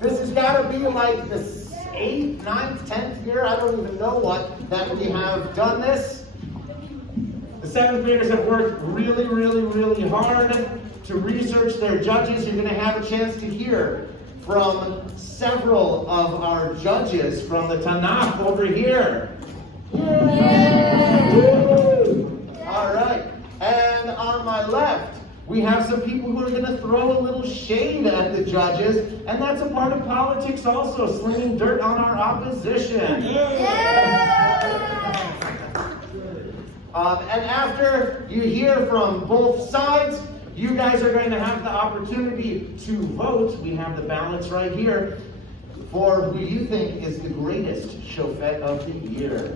This has got to be like the 8th, 9th, 10th year, I don't even know what, that we have done this. The 7th graders have worked really, really, really hard to research their judges. You're going to have a chance to hear from several of our judges from the Tanakh over here. All right. And on my left, we have some people who are going to throw a little shade at the judges, and that's a part of politics also, slinging dirt on our opposition. And after you hear from both sides, you guys are going to have the opportunity to vote. We have the ballots right here for who you think is the greatest Shofet of the year.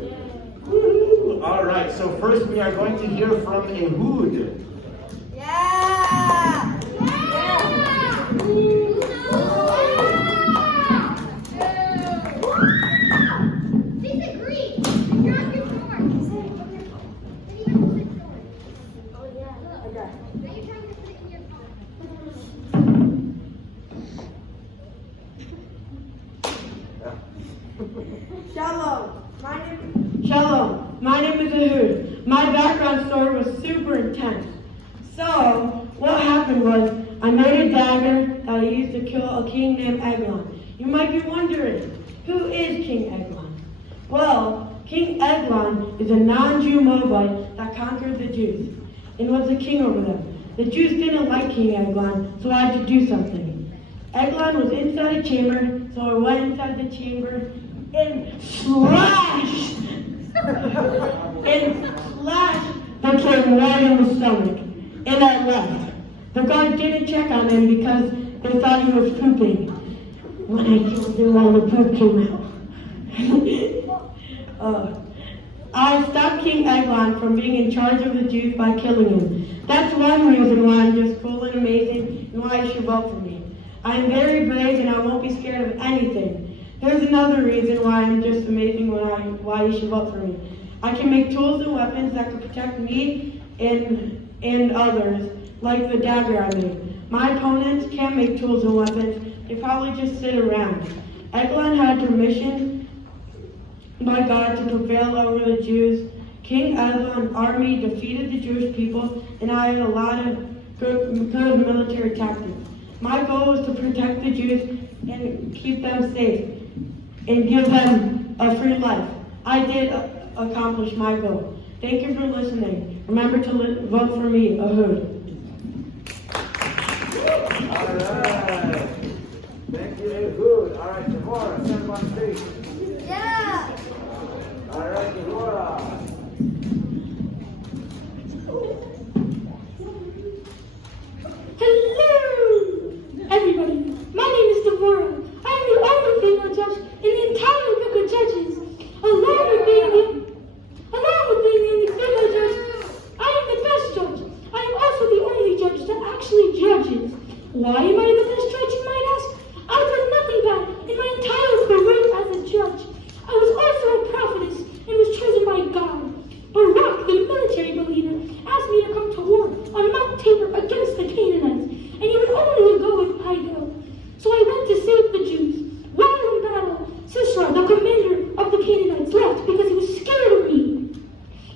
Woo-hoo. All right, so first we are going to hear from Ehud. Yeah! Please agree. You're on your floor. Oh, yeah. Okay. Now you're trying to put it in your phone. Shalom. My name is Ehud. My background story was super intense. So, what happened was, I made a dagger that I used to kill a king named Eglon. You might be wondering, who is King Eglon? Well, King Eglon is a non-Jew Moabite that conquered the Jews and was the king over them. The Jews didn't like King Eglon, so I had to do something. Eglon was inside a chamber, so I went inside the chamber and slashed the king right in the stomach. And I left. The guard didn't check on him because they thought he was pooping. When I killed him, all the poop came out. I stopped King Eglon from being in charge of the Jews by killing him. That's one reason why I'm just cool and amazing and why you should vote for me. I'm very brave and I won't be scared of anything. There's another reason why I'm just amazing why you should vote for me. I can make tools and weapons that can protect me and others, like the dagger I made. My opponents can't make tools and weapons, they probably just sit around. Eglon had permission by God to prevail over the Jews. King Eglon's army defeated the Jewish people, and I had a lot of good military tactics. My goal was to protect the Jews and keep them safe and give them a free life. I did accomplish my goal. Thank you for listening. Remember to vote for me, Ehud. All right. Thank you, Ehud. All right, Devorah, stand on stage. Yeah! All right, Devorah. Hello, everybody. My name is Devorah. I am the only female judge in the entire book of Judges. Along with being the female judge, I am the best judge. I am also the only judge that actually judges. Why am I the best judge, you might ask? I've done nothing bad in my entire career as a judge. I was also a prophetess and was chosen by God. Barak, the military leader, asked me to come to war on Mount Tabor against the Canaanites, and he would only go if I go. So I went to save the Jews. While in battle, Sisera, the commander of the Canaanites, left because he was scared of me.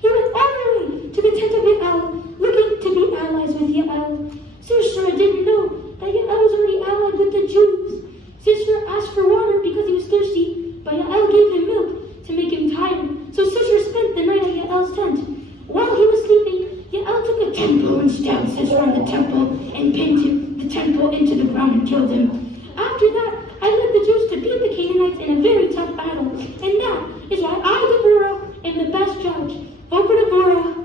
He went all the way to the tent of Yael, looking to be allies with Yael. Sisera didn't know that Yael was already allied with the Jews. Sisera asked for water because he was thirsty, but Yael gave him milk to make him tired. So Sisera spent the night at Yael's tent. While he was sleeping, Yael took a 10 and stabbed Sisera in the temple and pinned the temple into the ground and killed him. After that, I led the Jews to beat the Canaanites in a very tough battle. And that is why I, Devorah, am the best judge. Vote for Devorah.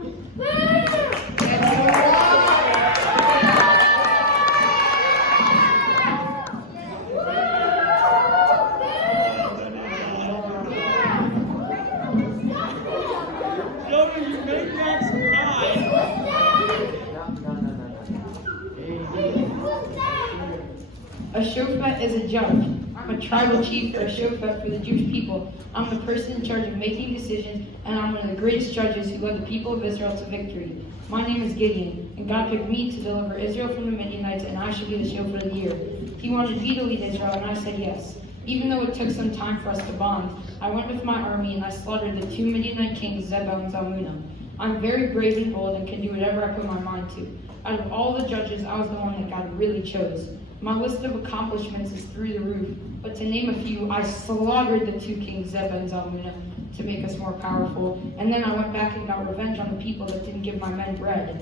A Shofet is a judge. I'm a tribal chief or a Shofet for the Jewish people. I'm the person in charge of making decisions, and I'm one of the greatest judges who led the people of Israel to victory. My name is Gideon, and God picked me to deliver Israel from the Midianites, and I should be the Shofet of the year. He wanted me to lead Israel, and I said yes. Even though it took some time for us to bond, I went with my army and I slaughtered the 2 Midianite kings, Zebah and Zalmunna. I'm very brave and bold and can do whatever I put my mind to. Out of all the judges, I was the one that God really chose. My list of accomplishments is through the roof, but to name a few, I slaughtered the 2 kings, Zebah and Zalmunna, to make us more powerful, and then I went back and got revenge on the people that didn't give my men bread,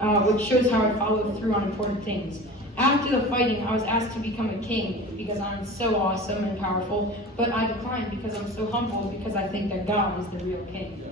which shows how I followed through on important things. After the fighting, I was asked to become a king because I'm so awesome and powerful, but I declined because I'm so humble because I think that God is the real king.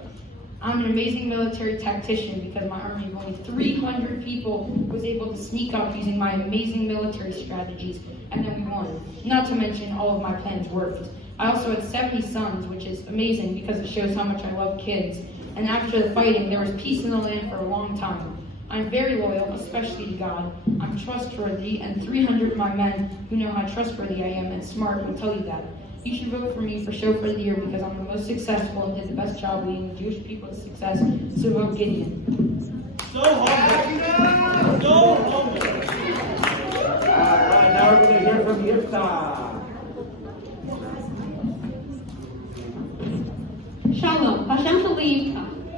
I'm an amazing military tactician because my army of only 300 people was able to sneak up using my amazing military strategies, and then we won. Not to mention all of my plans worked. I also had 70 sons, which is amazing because it shows how much I love kids. And after the fighting, there was peace in the land for a long time. I'm very loyal, especially to God. I'm trustworthy, and 300 of my men who know how trustworthy I am and smart will tell you that. You should vote for me for Shofet of the Year because I'm the most successful and did the best job leading the Jewish people to success, so vote Gideon. So humble. So humble. Alright, now we're going to hear from Yiftah. Shalom, Hashem Shalom.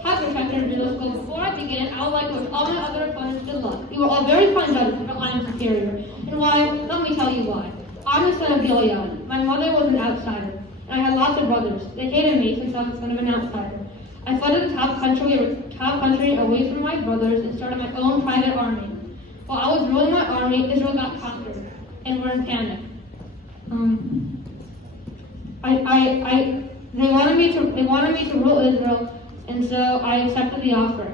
Happy Shakir Middle School. Before I begin, I would like to wish all my other opponents good luck. You are all very fine judges, but I am superior. And why? Let me tell you why. I'm the son of Gilead. My mother was an outsider, and I had lots of brothers. They hated me since I was the son of an outsider. I fled to the top country away from my brothers and started my own private army. While I was ruling my army, Israel got conquered, and we're in panic. They wanted me to rule Israel, and so I accepted the offer.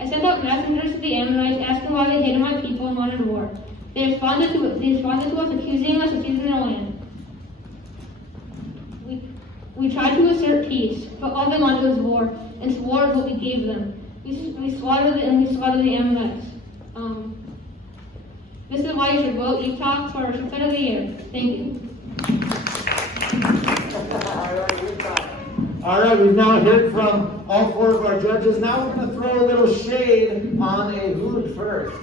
I sent out messengers to the Ammonites asking why they hated my people and wanted war. They responded to us accusing us of seizing their land. We tried to assert peace, but all they wanted was war, and war is what we gave them. We slaughtered the Ammonites. This is why you should vote Yiftah for Shofet of the Year. Thank you. All right, we've now heard from all 4 of our judges. Now we're going to throw a little shade on Ehud first.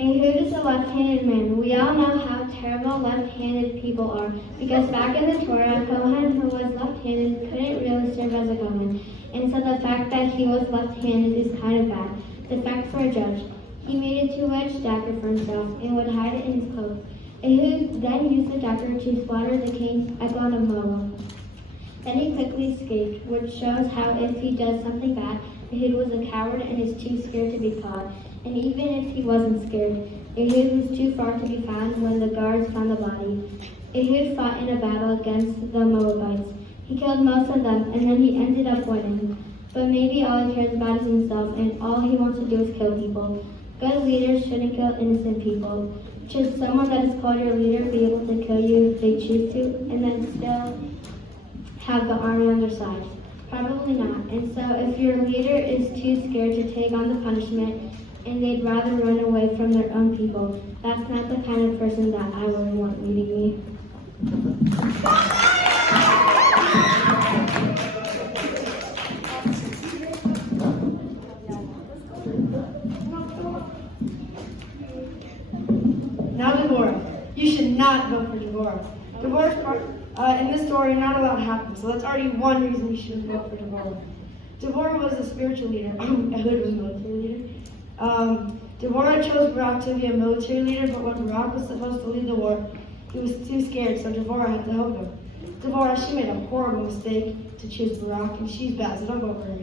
Ehud is a left-handed man. We all know how terrible left-handed people are, because back in the Torah, Kohen who was left-handed couldn't really serve as a Kohen, and so the fact that he was left-handed is kind of bad. The fact for a judge. He made a 2-edged dagger for himself and would hide it in his cloak. Ehud then used the dagger to slaughter the kings Eglon of Moab. Then he quickly escaped, which shows how if he does something bad, Ehud was a coward and is too scared to be caught. And even if he wasn't scared, Ehud was too far to be found when the guards found the body. Ehud fought in a battle against the Moabites. He killed most of them, and then he ended up winning. But maybe all he cares about is himself, and all he wants to do is kill people. Good leaders shouldn't kill innocent people. Should someone that is called your leader be able to kill you if they choose to, and then still have the army on their side? Probably not. And so if your leader is too scared to take on the punishment, and they'd rather run away from their own people, that's not the kind of person that I would want leading me. Now Deborah. You should not vote for Deborah. Deborah's part, in this story, not allowed to happen, so that's already one reason you shouldn't vote for Deborah. Deborah was a spiritual leader. Ehud was a military leader. Deborah chose Barak to be a military leader, but when Barak was supposed to lead the war, he was too scared, so Deborah had to help him. Deborah, she made a horrible mistake to choose Barak, and she's bad, so don't vote for her.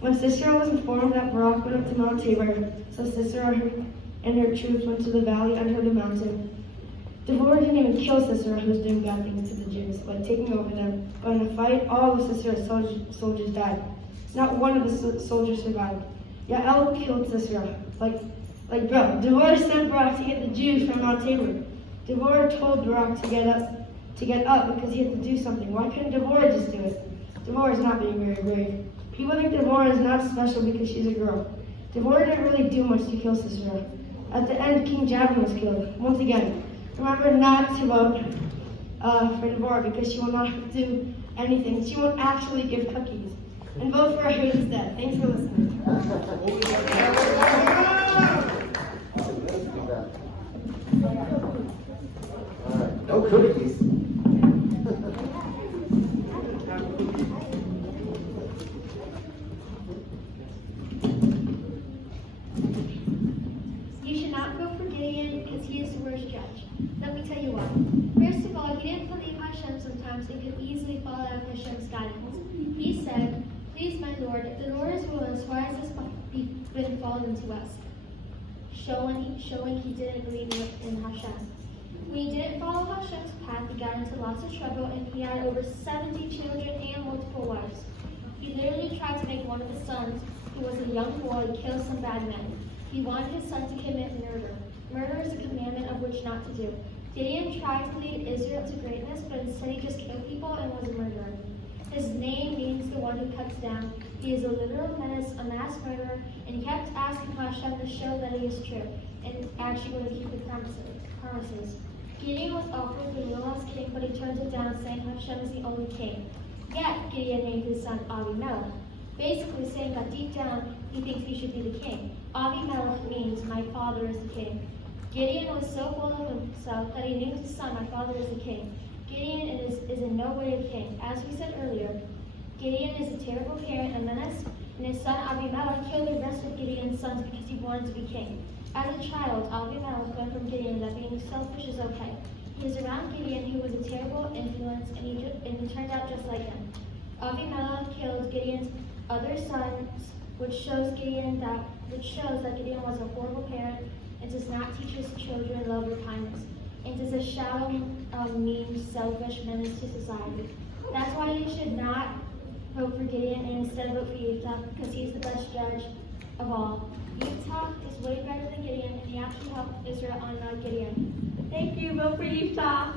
When Sisera was informed that Barak went up to Mount Tabor, so Sisera and her troops went to the valley under the mountain. Deborah didn't even kill Sisera, who was doing bad things to the Jews, by taking over them. But in a fight, all of Sisera's soldiers died. Not one of the soldiers survived. Yael killed Sisera. Bro, Deborah sent Barak to get the Jews from Mount Tabor. Deborah told Barak to get up because he had to do something. Why couldn't Deborah just do it? Deborah is not being very brave. People think Deborah is not special because she's a girl. Deborah didn't really do much to kill Sisera. At the end, King Jabin was killed. Once again, remember not to vote for Deborah because she will not do anything. She won't actually give cookies. and vote for Ehud instead. Thanks for listening. Alright, no cookies. You should not vote for Gideon because he is the worst judge. Let me tell you why. First of all, he didn't believe Hashem sometimes and could easily fall out of Hashem's guidance. He said, "Please, my Lord, if the Lord is with us, why has this been fallen to us?" Showing he didn't believe in Hashem. When he didn't follow Hashem's path, he got into lots of trouble and he had over 70 children and multiple wives. He literally tried to make one of his sons, who was a young boy, kill some bad men. He wanted his son to commit murder. Murder is a commandment of which not to do. Gideon tried to lead Israel to greatness, but instead he just killed people and was a murderer. His name means the one who cuts down. He is a literal menace, a mass murderer, and he kept asking Hashem to show that he is true and actually going to keep the promises. Gideon was offered the real-last king, but he turns it down, saying Hashem is the only king. Yet Gideon named his son Avimelech, basically saying that deep down he thinks he should be the king. Avimelech means my father is the king. Gideon was so full of himself that he named his son, my father is the king. Gideon is in no way a king. As we said earlier, Gideon is a terrible parent, a menace, and his son Abimelech killed the rest of Gideon's sons because he wanted to be king. As a child, Abimelech learned from Gideon that being selfish is okay. He was around Gideon, who was a terrible influence, and he turned out just like him. Abimelech killed Gideon's other sons, which shows that Gideon was a horrible parent and does not teach his children love or kindness, and is a shallow, mean, selfish menace to society. That's why you should not vote for Gideon and instead vote for Yiftach, because he's the best judge of all. Yiftach is way better than Gideon, and he actually helped Israel on Gideon. Thank you. Vote for Yiftach.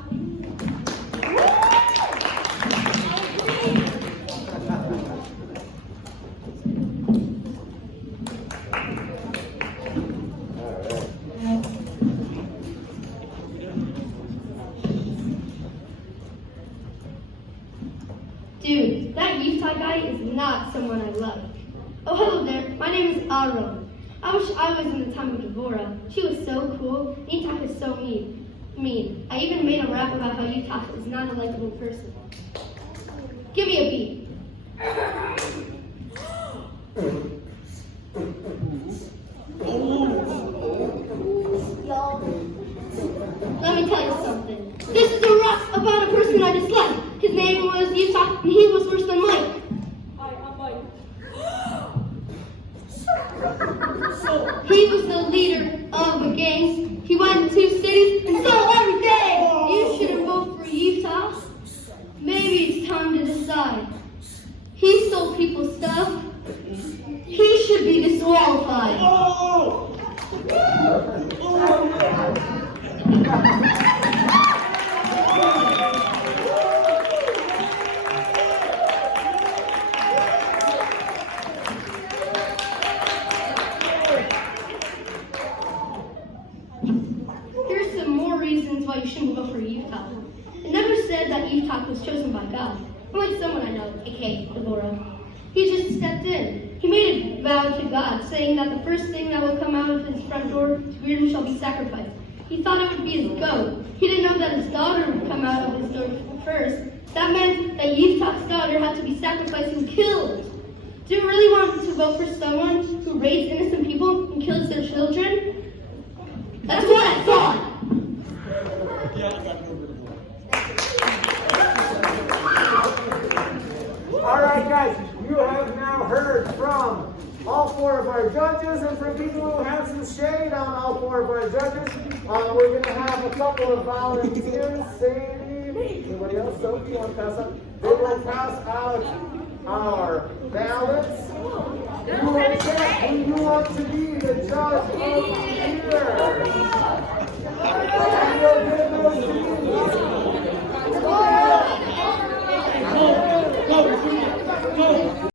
Dude, that Yiftach guy is not someone I love. Oh, hello there. My name is Aaron. I wish I was in the time of Devorah. She was so cool. Yiftach is so mean. I even made a rap about how Yiftach is not a likable person. Give me a beat. Let me tell you something. This is a rap about a person I dislike. His name was Yiftach, and he was worse than Mike. Hi, I'm Mike. He was the leader of a gang. He went to cities and stole everything. You shouldn't vote for Yiftach. Maybe it's time to decide. He stole people's stuff. He should be disqualified. Here's some more reasons why you shouldn't vote for Yiftach. It never said that Yiftach was chosen by God. Unlike someone I know, aka Devorah. He just stepped in. He made a vow to God, saying that the first thing that will come out of his front door to greet him shall be sacrificed. He thought it would be his goat. He didn't know that his daughter would come out of his door first. That meant that Yiftach's daughter had to be sacrificed and killed. Do you really want to vote for someone who rapes innocent people and kills their children? That's what I thought. All right, guys, you have now heard from all four of our judges and from people who have some shade on all four of our judges. We're going to have a couple of volunteers. Sadie, anybody else? Sophie, you want to pass out? They will pass out our ballots. You will check who you want to be the judge of the year. And you'll give those to